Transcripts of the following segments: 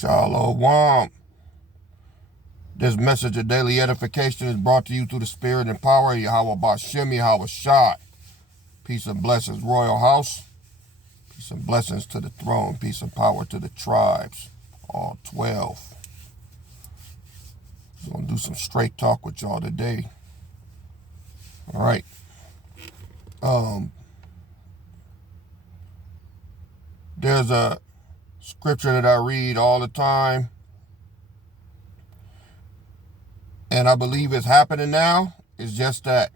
Shalom. This message of daily edification is brought to you through the spirit and power of Yahweh Bashem, Yahweh Shai. Peace and blessings, royal house. Peace and blessings to the throne. Peace and power to the tribes, all 12. I'm going to do some straight talk with y'all today. All right. There's a scripture that I read all the time, and I believe it's happening now. It's just that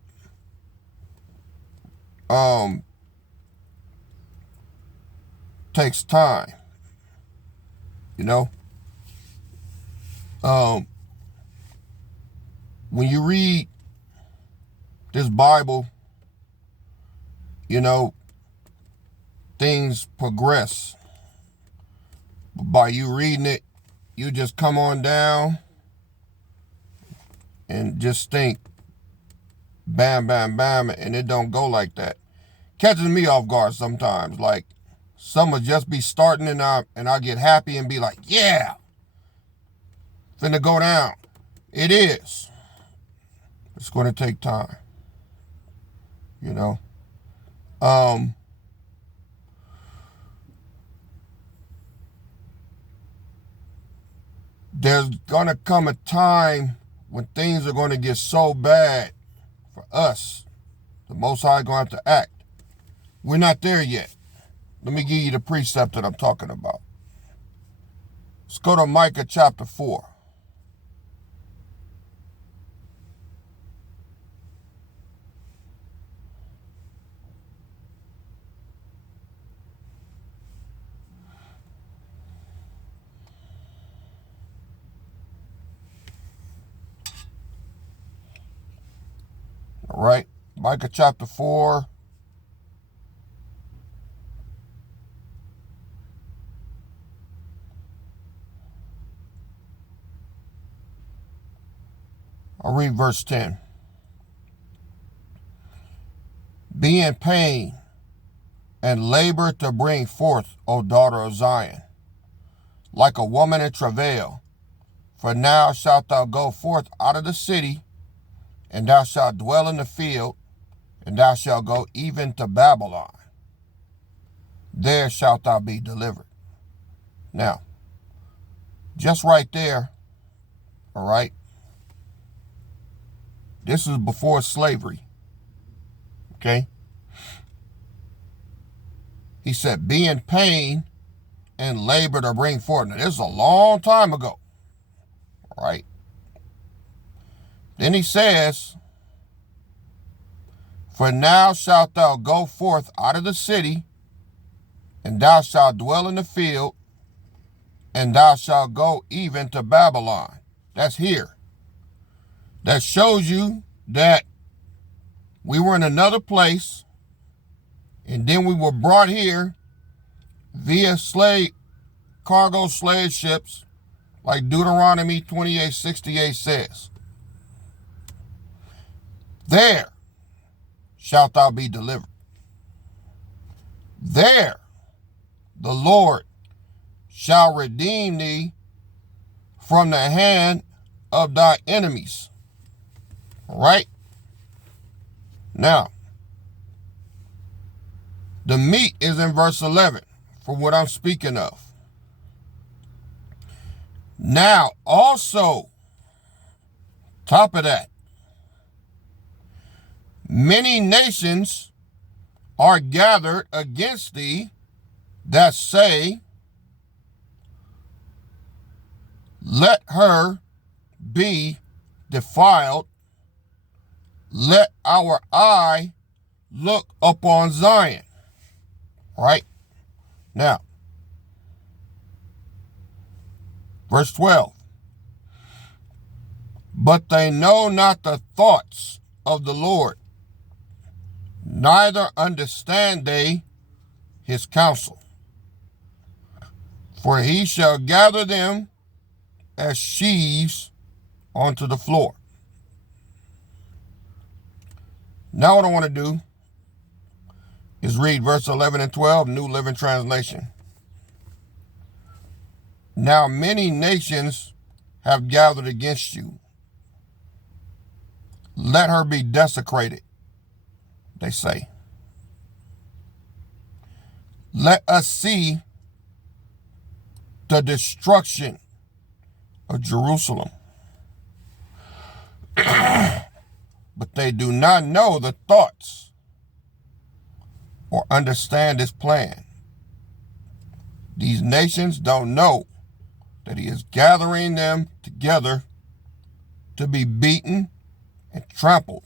takes time, you know. When you read this Bible, you know, things progress. But by you reading it, you just come on down and just think, bam, bam, bam, and it don't go like that. Catches me off guard sometimes. Like, some will just be starting and I get happy and be like, yeah, finna go down. It is. It's going to take time, you know. There's going to come a time when things are going to get so bad for us, the Most High going to have to act. We're not there yet. Let me give you the precept that I'm talking about. Let's go to Micah chapter 4. All right, Micah chapter 4. I'll read verse 10. Be in pain and labor to bring forth, O daughter of Zion, like a woman in travail. For now shalt thou go forth out of the city, and thou shalt dwell in the field, and thou shalt go even to Babylon. There shalt thou be delivered. Now, just right there, all right, this is before slavery, okay? He said, be in pain and labor to bring forth. Now, this is a long time ago, all right? Then he says, for now shalt thou go forth out of the city, and thou shalt dwell in the field, and thou shalt go even to Babylon. That's here. That shows you that we were in another place, and then we were brought here via cargo slave ships, like Deuteronomy 28:68 says. There shalt thou be delivered. There the Lord shall redeem thee from the hand of thy enemies. All right? Now, the meat is in verse 11 for what I'm speaking of. Now, also, top of that, many nations are gathered against thee that say, let her be defiled. Let our eye look upon Zion. Right? Now, verse 12. But they know not the thoughts of the Lord, neither understand they his counsel. For he shall gather them as sheaves onto the floor. Now what I want to do is read verse 11 and 12, New Living Translation. Now many nations have gathered against you. Let her be desecrated, they say. Let us see the destruction of Jerusalem. But they do not know the thoughts or understand his plan. These nations don't know that he is gathering them together to be beaten and trampled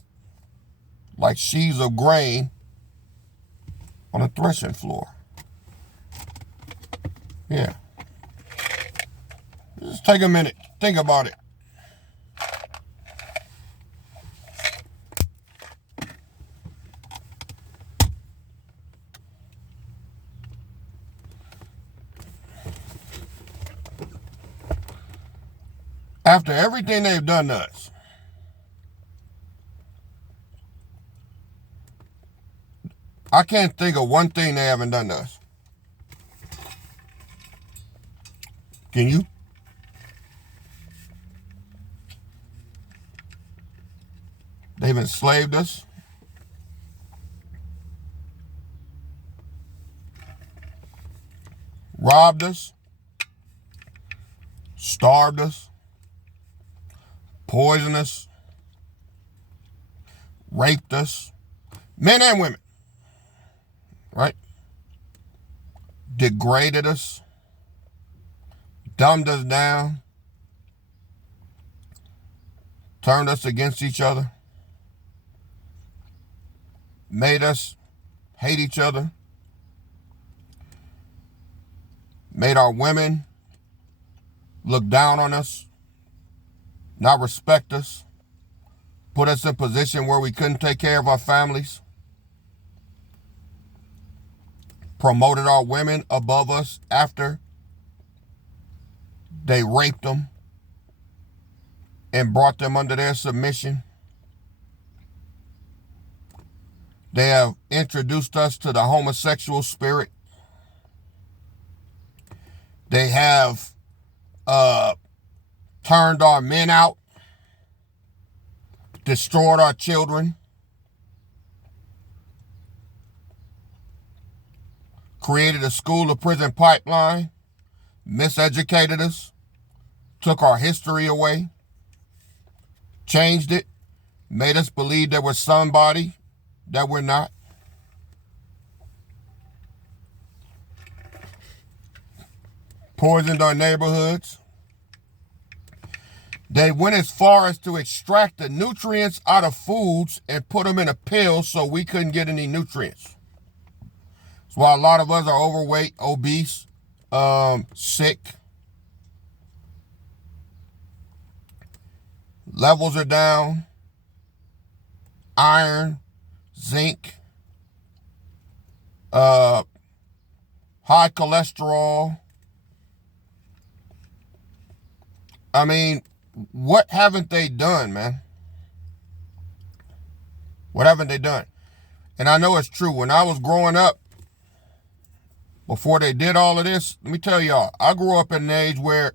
like sheaves of grain on a threshing floor. Yeah. Just take a minute. Think about it. After everything they've done to us, I can't think of one thing they haven't done to us. Can you? They've enslaved us. Robbed us. Starved us. Poisoned us. Raped us. Men and women. Right? Degraded us. Dumbed us down. Turned us against each other. Made us hate each other. Made our women look down on us. Not respect us. Put us in a position where we couldn't take care of our families. Promoted our women above us after they raped them and brought them under their submission. They have introduced us to the homosexual spirit. They have turned our men out, destroyed our children, created a school-to-prison pipeline, miseducated us, took our history away, changed it, made us believe there was somebody that we're not. Poisoned our neighborhoods. They went as far as to extract the nutrients out of foods and put them in a pill so we couldn't get any nutrients. That's why a lot of us are overweight, obese, sick. Levels are down. Iron, zinc, high cholesterol. I mean, what haven't they done, man? What haven't they done? And I know it's true. When I was growing up, before they did all of this, let me tell y'all, I grew up in an age where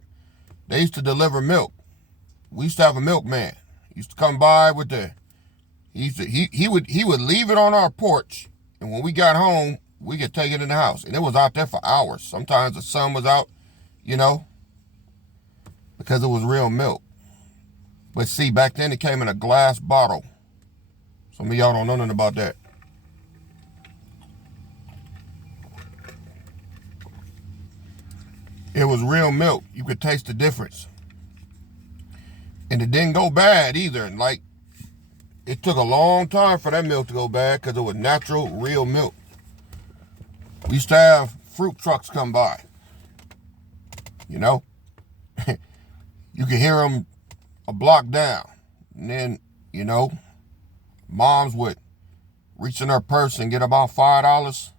they used to deliver milk. We used to have a milkman. He used to come by with the, he would leave it on our porch, and when we got home, we could take it in the house. And it was out there for hours. Sometimes the sun was out, you know, because it was real milk. But see, back then it came in a glass bottle. Some of y'all don't know nothing about that. It was real milk. You could taste the difference. And it didn't go bad either. Like, it took a long time for that milk to go bad because it was natural, real milk. We used to have fruit trucks come by. You know? You could hear them a block down. And then, you know, moms would reach in her purse and get about $5.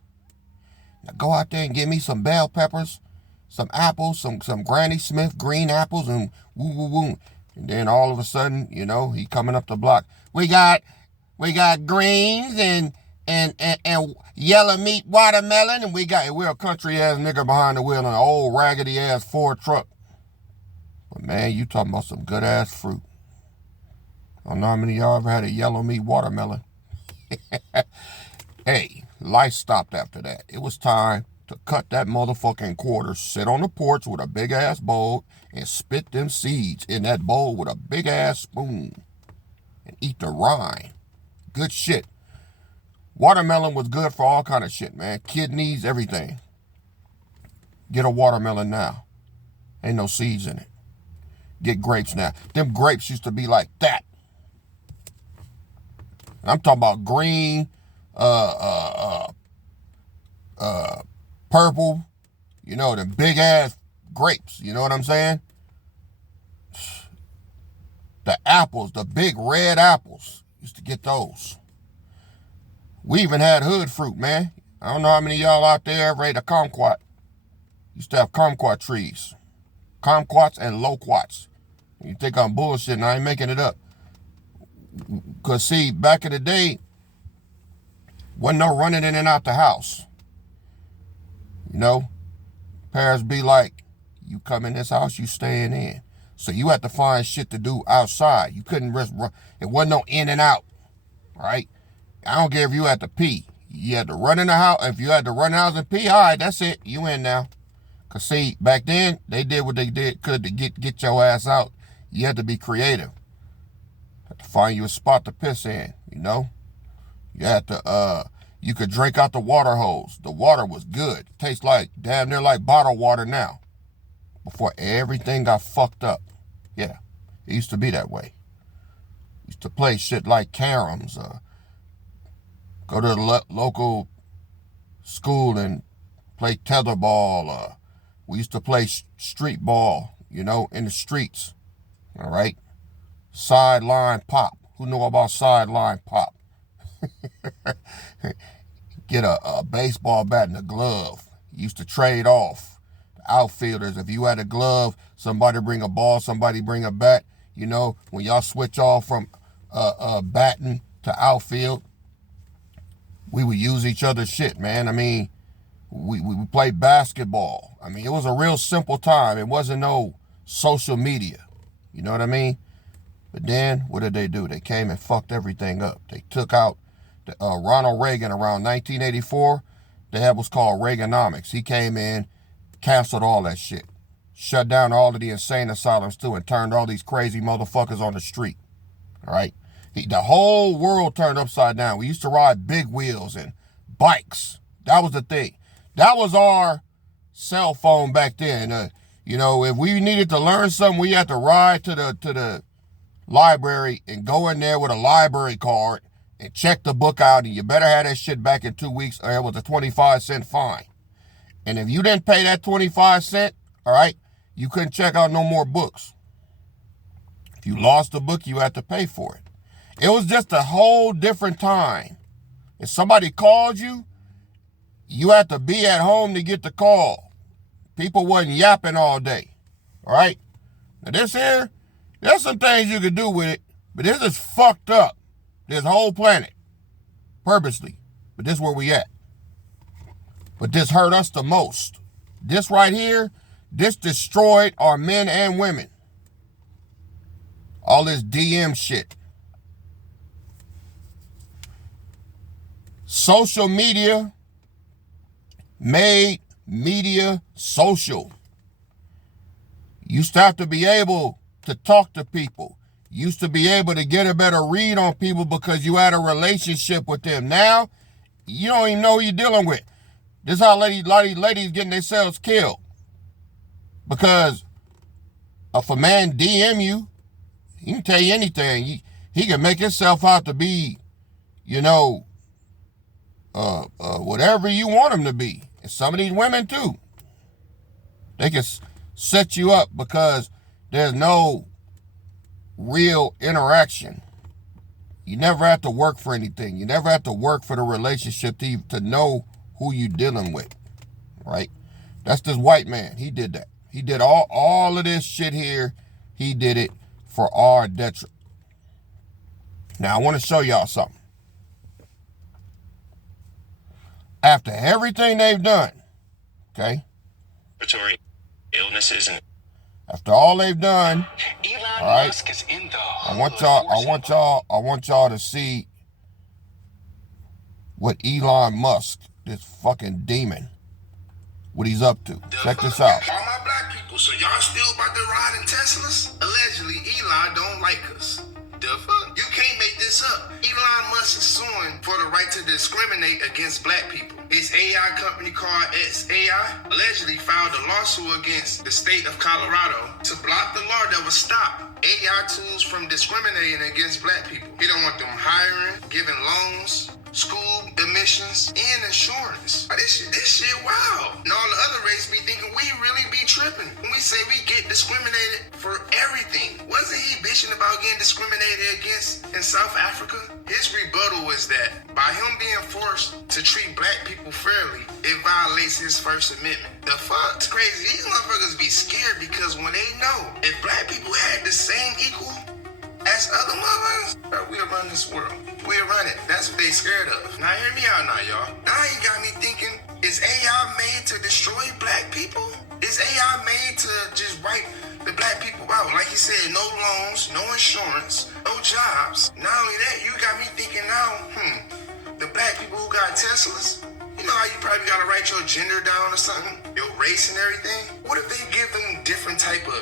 Now go out there and get me some bell peppers, some apples, some Granny Smith green apples, and woo woo woo. And then all of a sudden, you know, he coming up the block. We got greens and and yellow meat watermelon, and we're a country ass nigga behind the wheel in an old raggedy ass Ford truck. But man, you talking about some good ass fruit. I don't know how many of y'all ever had a yellow meat watermelon. Hey, life stopped after that. It was time to cut that motherfucking quarter, sit on the porch with a big ass bowl, and spit them seeds in that bowl with a big ass spoon, and eat the rind. Good shit. Watermelon was good for all kind of shit, man. Kidneys, everything. Get a watermelon now. Ain't no seeds in it. Get grapes now. Them grapes used to be like that. I'm talking about green, purple, you know, the big ass grapes, you know what I'm saying? The apples, the big red apples, used to get those. We even had hood fruit, man. I don't know how many of y'all out there ever ate a kumquat. Used to have kumquat trees. Kumquats and loquats. You think I'm bullshitting, I ain't making it up. Because see, back in the day, wasn't no running in and out the house. You know, parents be like, you come in this house, you staying in. So you had to find shit to do outside. You couldn't risk run. It wasn't no in and out, right? I don't care if you had to pee. You had to run in the house. If you had to run in the house and pee, all right, that's it. You in now. Because see, back then, they did what they could to get your ass out. You had to be creative. Had to find you a spot to piss in, you know? You had to, you could drink out the water hose. The water was good. Tastes like, damn near like bottled water now. Before everything got fucked up. Yeah, it used to be that way. Used to play shit like caroms. Go to the local school and play tetherball. We used to play street ball, you know, in the streets. All right? Sideline pop. Who know about sideline pop? Get a baseball bat and a glove. Used to trade off. The outfielders, if you had a glove, somebody bring a ball, somebody bring a bat. You know, when y'all switch off from batting to outfield, we would use each other's shit, man. I mean, we played basketball. I mean, it was a real simple time. It wasn't no social media. You know what I mean? But then, what did they do? They came and fucked everything up. They took out Ronald Reagan around 1984. They had what's called Reaganomics. He came in, canceled all that shit. Shut down all of the insane asylums, too, and turned all these crazy motherfuckers on the street. All right? The whole world turned upside down. We used to ride big wheels and bikes. That was the thing. That was our cell phone back then. You know, if we needed to learn something, we had to ride to the library and go in there with a library card and check the book out, and you better have that shit back in 2 weeks or it was a 25-cent fine. And if you didn't pay that 25 cents, all right, you couldn't check out no more books. If you lost the book, you had to pay for it. It was just a whole different time. If somebody called you, you had to be at home to get the call. People wasn't yapping all day, all right? Now this here, there's some things you could do with it, but this is fucked up. This whole planet, purposely. But this is where we at. But this hurt us the most. This right here, this destroyed our men and women. All this DM shit. Social media made media social. You used to have to be able to talk to people. You used to be able to get a better read on people because you had a relationship with them. Now, you don't even know who you're dealing with. This is how a lot of these ladies getting themselves killed. Because if a man DM you, he can tell you anything. He can make himself out to be, you know, whatever you want him to be. And some of these women too. They can set you up because there's no real interaction. You never have to work for anything. You never have to work for the relationship to know who you dealing with, right? That's this white man. He did that. He did all of this shit here. He did it for our detriment. Now, I want to show y'all something. After everything they've done, okay? Illnesses and after all they've done, Elon all right, Musk is in the I want y'all to see what Elon Musk, this fucking demon, what he's up to. Check this out. All my black people, so y'all still about to ride in Teslas? Allegedly, Elon don't like us. The fuck? You can't make this up. Elon Musk is suing for the right to discriminate against black people. His AI company called XAI allegedly filed a lawsuit against the state of Colorado to block the law that would stop AI tools from discriminating against black people. He don't want them hiring, giving loans, school admissions, and insurance. This shit wild. And all the other races be thinking we really be tripping when we say we get discriminated for everything. Wasn't he bitching about getting discriminated against in South Africa? His rebuttal is that by him being forced to treat black people fairly, it violates his First Amendment. The fuck? It's crazy. These motherfuckers be scared because when they know if black people had the same equal as other motherfuckers, we'll run this world. We'll run it. That's what they scared of. Now hear me out now, y'all. Now you got me thinking, is AI made to destroy black people? Is AI made to just wipe the black people out? Like you said, no loans, no insurance, no jobs. Not only that, you got me thinking now, the black people who got Teslas, you know how you probably gotta write your gender down or something, your race and everything? What if they give them different type of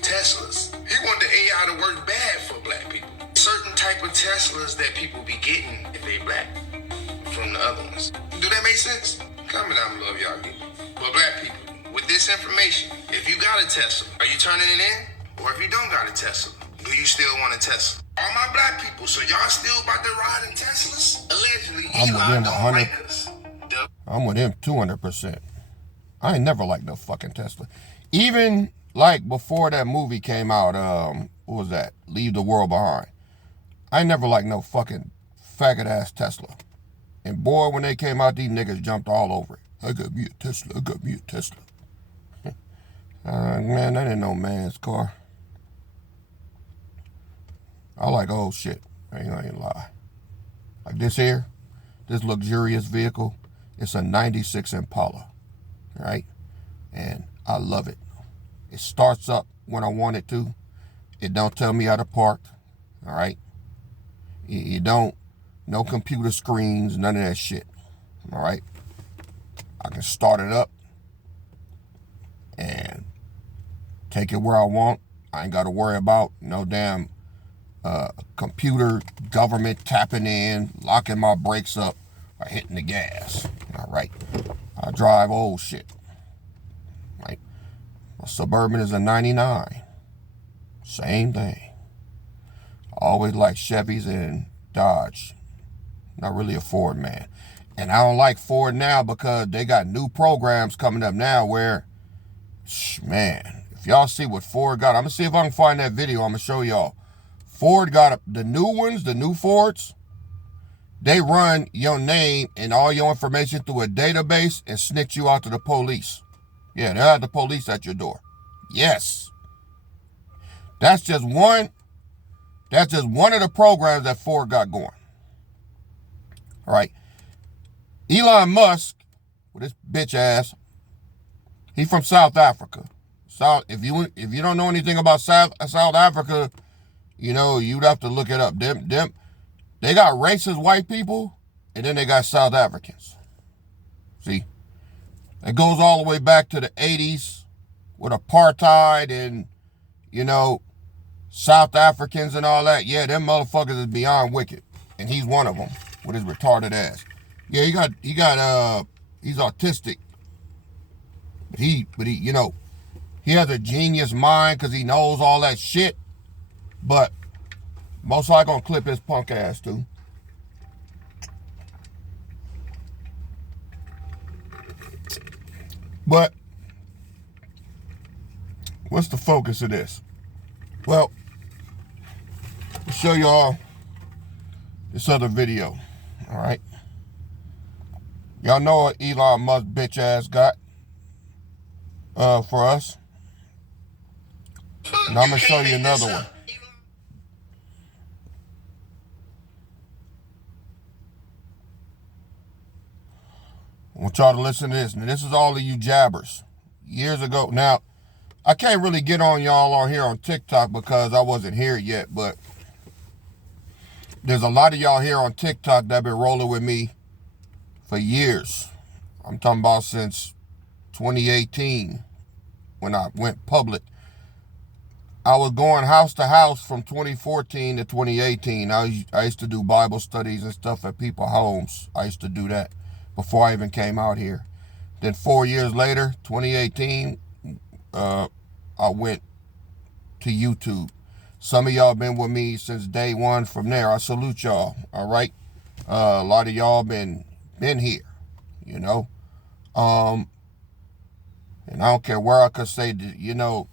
Teslas? He want the AI to work bad for black people. Certain type of Teslas that people be getting if they black from the other ones. Do that make sense? Comment down below if y'all get it. But black people, with this information, if you got a Tesla, are you turning it in? Or if you don't got a Tesla, do you still want a Tesla? All my black people, so y'all still about to ride in Teslas? Allegedly, Elon don't like us. I'm with him 200%. I ain't never liked no fucking Tesla. Even like before that movie came out, what was that? Leave the World Behind. I never liked no fucking faggot ass Tesla. And boy, when they came out, these niggas jumped all over it. I got me a Tesla. I got me a Tesla. Man, that ain't no man's car. I like old shit. I ain't gonna lie. Like this here, this luxurious vehicle, it's a 96 Impala, right? And I love it. It starts up when I want it to. It don't tell me how to park, all right? You don't, no computer screens, none of that shit, all right? I can start it up and take it where I want. I ain't got to worry about no damn computer government tapping in, locking my brakes up, or hitting the gas, all right? I drive old shit, right? A Suburban is a 99, same thing. I always like Chevys and Dodge. Not really a Ford man. And I don't like Ford now because they got new programs coming up now where, man, if y'all see what Ford got, I'm going to see if I can find that video. I'm going to show y'all. Ford got the new ones, the new Fords. They run your name and all your information through a database and snitch you out to the police. Yeah, they'll have the police at your door. Yes. That's just one of the programs that Ford got going. All right. Elon Musk, with his bitch ass, he's from South Africa. If you don't know anything about South Africa, you know, you'd have to look it up. They got racist white people, and then they got South Africans. See? It goes all the way back to the 80s with apartheid and, you know, South Africans and all that. Yeah, them motherfuckers is beyond wicked. And he's one of them with his retarded ass. Yeah, he's autistic. But he, you know, he has a genius mind because he knows all that shit. But most likely gonna clip his punk ass too. But what's the focus of this? Well, I'll show y'all this other video. All right. Y'all know what Elon Musk bitch ass got for us. And I'm gonna show you another one. I want y'all to listen to this. And this is all of you jabbers. Years ago. Now, I can't really get on y'all on here on TikTok because I wasn't here yet, but there's a lot of y'all here on TikTok that have been rolling with me for years. I'm talking about since 2018 when I went public. I was going house to house from 2014 to 2018. I used to do Bible studies and stuff at people's homes. I used to do that before I even came out here. Then 4 years later, 2018, I went to YouTube. Some of y'all been with me since day one from there. I salute y'all, all right? A lot of y'all been here, you know? And I don't care where I could say, you know,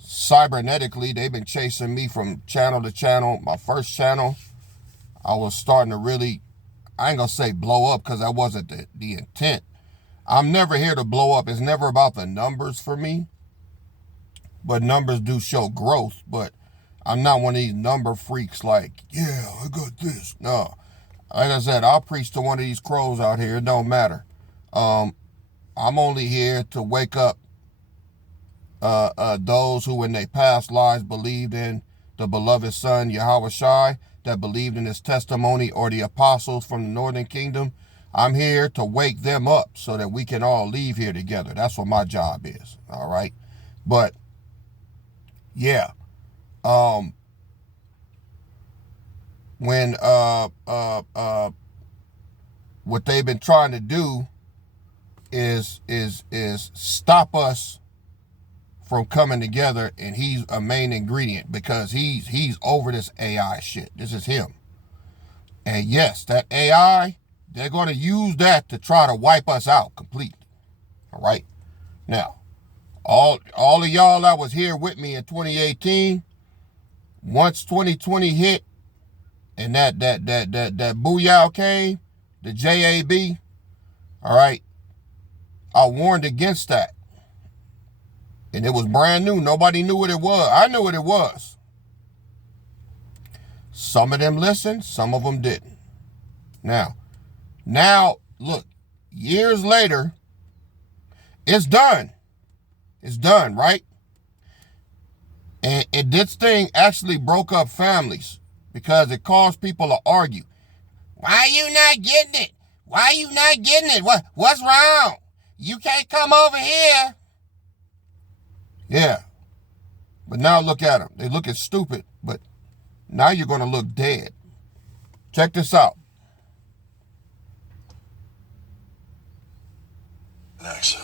cybernetically, they've been chasing me from channel to channel. My first channel, I was starting to really, I ain't gonna say blow up because that wasn't the intent. I'm never here to blow up. It's never about the numbers for me. But numbers do show growth. But I'm not one of these number freaks like, yeah, I got this. No. Like I said, I'll preach to one of these crows out here. It don't matter. I'm only here to wake up those who in their past lives believed in the beloved Son, Yahweh Shai, that believed in his testimony, or the apostles from the northern kingdom. I'm here to wake them up so that we can all leave here together. That's what my job is, all right? But, yeah, when what they've been trying to do is stop us from coming together, and he's a main ingredient because he's over this AI shit. This is him. And yes, that AI, they're going to use that to try to wipe us out completely. All right? Now, all of y'all that was here with me in 2018, once 2020 hit and that booyah came, the JAB, all right, I warned against that. And it was brand new. Nobody knew what it was. I knew what it was. Some of them listened, some of them didn't. Now, look, years later, it's done. It's done, right? And this thing actually broke up families because it caused people to argue. Why are you not getting it? Why are you not getting it? What's wrong? You can't come over here. Yeah. But now look at them. They looking stupid, but now you're going to look dead. Check this out. Next.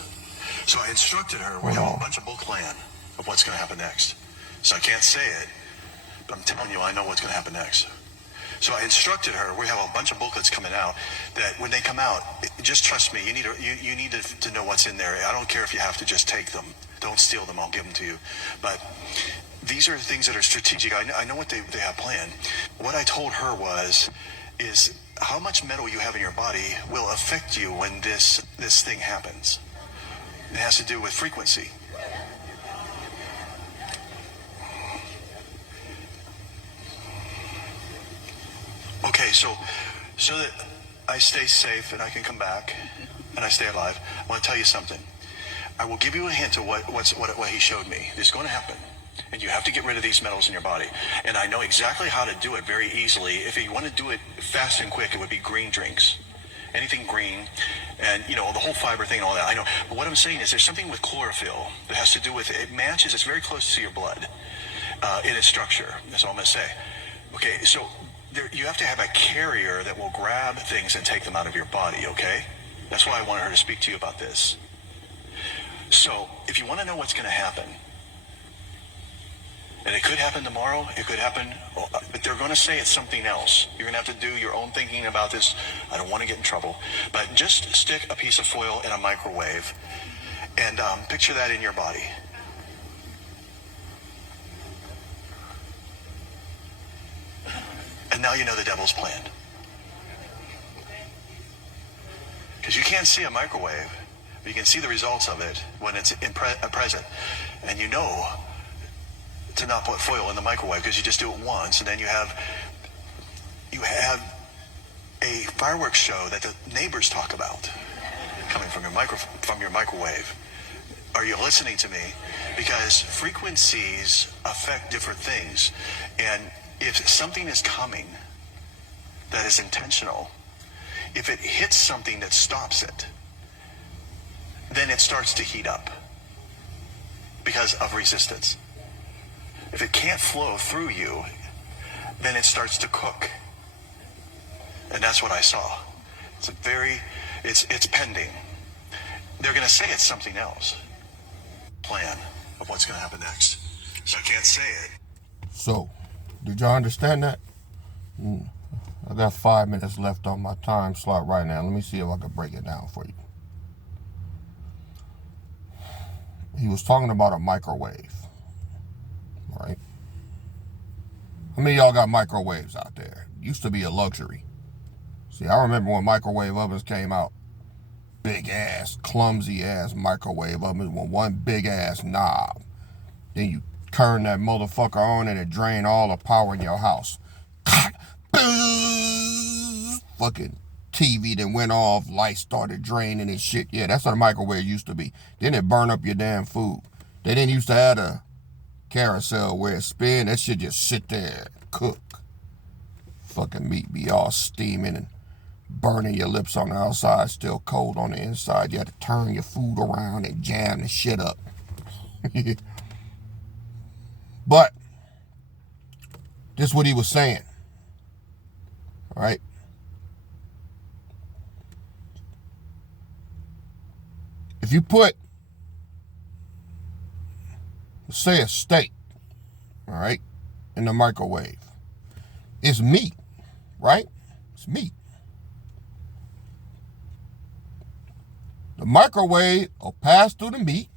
So I instructed her, we have a bunch of book plan of what's going to happen next. So I can't say it, but I'm telling you, I know what's going to happen next. So I instructed her, we have a bunch of booklets coming out that when they come out, just trust me, you need to know what's in there. I don't care if you have to just take them. Don't steal them, I'll give them to you. But these are things that are strategic. I know what they have planned. What I told her is how much metal you have in your body will affect you when this thing happens. It has to do with frequency. Okay, so that I stay safe and I can come back and I stay alive, I want to tell you something. I will give you a hint of what he showed me. It's going to happen. And you have to get rid of these metals in your body. And I know exactly how to do it very easily. If you want to do it fast and quick, it would be green drinks. Anything green, and the whole fiber thing and all that. I know. But what I'm saying is there's something with chlorophyll that has to do with, it matches, it's very close to your blood in its structure. That's all I'm going to say. Okay, so you have to have a carrier that will grab things and take them out of your body, okay? That's why I wanted her to speak to you about this. So, if you want to know what's going to happen, and it could happen tomorrow, it could happen, but they're going to say it's something else. You're going to have to do your own thinking about this. I don't want to get in trouble. But just stick a piece of foil in a microwave and picture that in your body. And now you know the devil's plan. Because you can't see a microwave, but you can see the results of it when it's present. And you know to not put foil in the microwave because you just do it once, and then you have a fireworks show that the neighbors talk about. coming from your microwave. Are you listening to me? Because frequencies affect different things. And if something is coming that is intentional, if it hits something that stops it, then it starts to heat up because of resistance. If it can't flow through you, then it starts to cook. And that's what I saw. It's pending. They're going to say it's something else. Plan of what's going to happen next. So I can't say it. So, did y'all understand that? I got 5 minutes left on my time slot right now. Let me see if I can break it down for you. He was talking about a microwave, right? How many of y'all got microwaves out there? Used to be a luxury. See, I remember when microwave ovens came out. Big ass, clumsy ass microwave ovens with one big ass knob. Then you turn that motherfucker on and it drain all the power in your house. Fucking TV then went off, lights started draining and shit. Yeah, that's what a microwave used to be. Then it burned up your damn food. They didn't used to have a carousel where it spin. That shit just sit there and cook. Fucking meat be all steaming and burning your lips on the outside, still cold on the inside. You had to turn your food around and jam the shit up. But this is what he was saying. All right? If you put, say, a steak, all right, in the microwave, it's meat, right? It's meat. The microwave will pass through the meat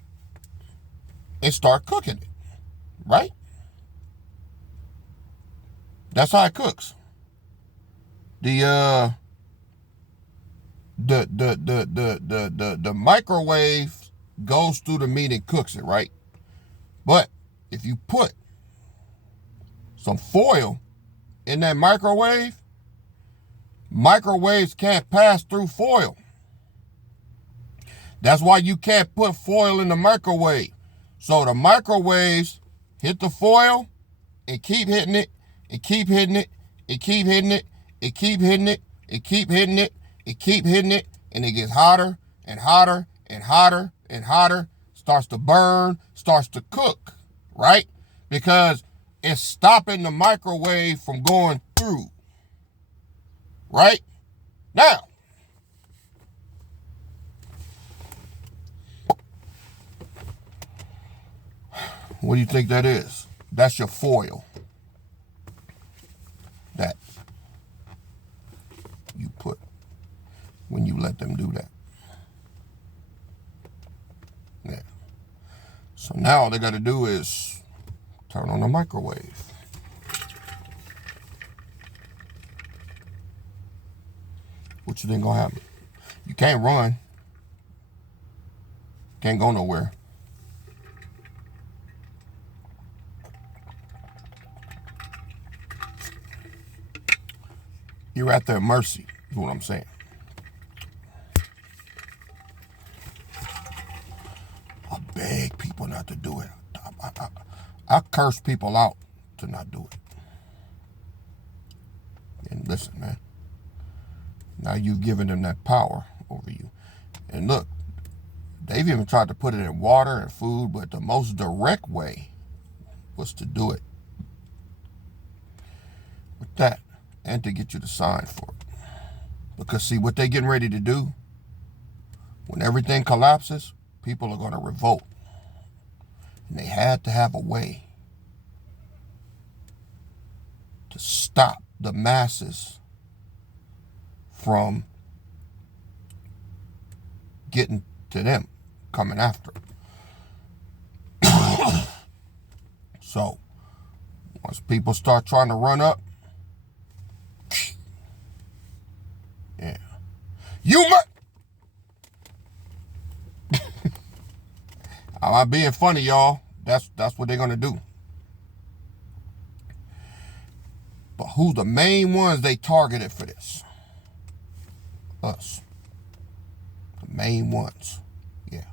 and start cooking it, right? That's how it cooks. The microwave goes through the meat and cooks it, right? But if you put some foil in that microwave, microwaves can't pass through foil. That's why you can't put foil in the microwave. So the microwaves hit the foil and keep hitting it, and keep hitting it, and keep hitting it, and keep hitting it, and keep hitting it, and keep hitting it, and it gets hotter and hotter and hotter and hotter, starts to burn, starts to cook, right? Because it's stopping the microwave from going through, right? Now, what do you think that is? That's your foil. That you put when you let them do that. Yeah. So now all they got to do is turn on the microwave. What you think gonna happen? You can't run. Can't go nowhere. You're at their mercy, is what I'm saying. I beg people not to do it. I curse people out to not do it. And listen, man. Now you've given them that power over you. And look, they've even tried to put it in water and food, but the most direct way was to do it with that. And to get you to sign for it. Because see, what they're getting ready to do, when everything collapses, people are going to revolt. And they had to have a way to stop the masses from getting to them, coming after it. So, once people start trying to run up, yeah. You might. I'm not being funny, y'all. That's what they're gonna do. But who's the main ones they targeted for this? Us. The The main ones. Yeah.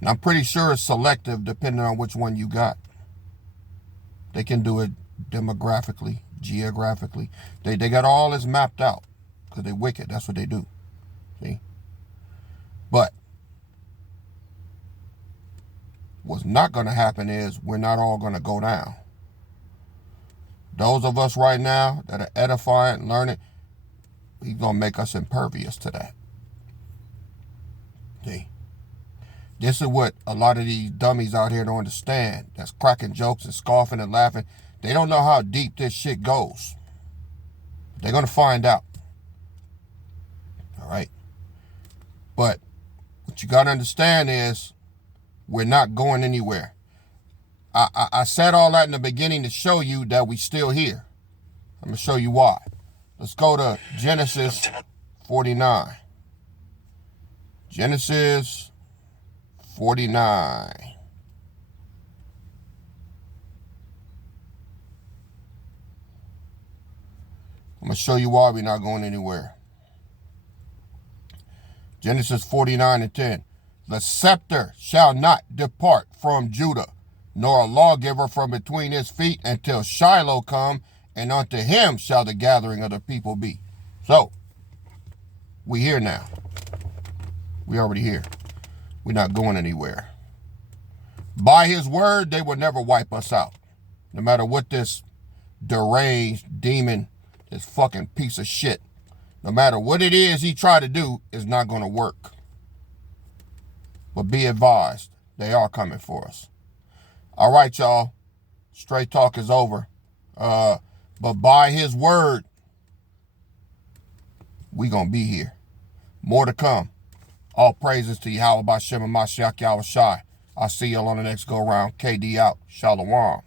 And I'm pretty sure it's selective depending on which one you got. They can do it demographically, geographically. They got all this mapped out because they wicked. That's what they do. See? But what's not going to happen is we're not all going to go down. Those of us right now that are edifying, learning, he's going to make us impervious to that. See? This is what a lot of these dummies out here don't understand. That's cracking jokes and scoffing and laughing. They don't know how deep this shit goes. They're going to find out. All right? But what you got to understand is we're not going anywhere. I said all that in the beginning to show you that we still here. I'm going to show you why. Let's go to Genesis 49. Genesis 49. I'm going to show you why we're not going anywhere. Genesis 49:10. The scepter shall not depart from Judah, nor a lawgiver from between his feet until Shiloh come, and unto him shall the gathering of the people be. So, we here now. We already here. We're not going anywhere. By his word, they will never wipe us out. No matter what this deranged demon, this fucking piece of shit, no matter what it is he tried to do, it's not going to work. But be advised, they are coming for us. All right, y'all. Str8 Talk is over. But by his word, we going to be here. More to come. All praises to Yahweh Bashem and Mashiach Yahweh Shai. I'll see y'all on the next go round. KD out. Shalom.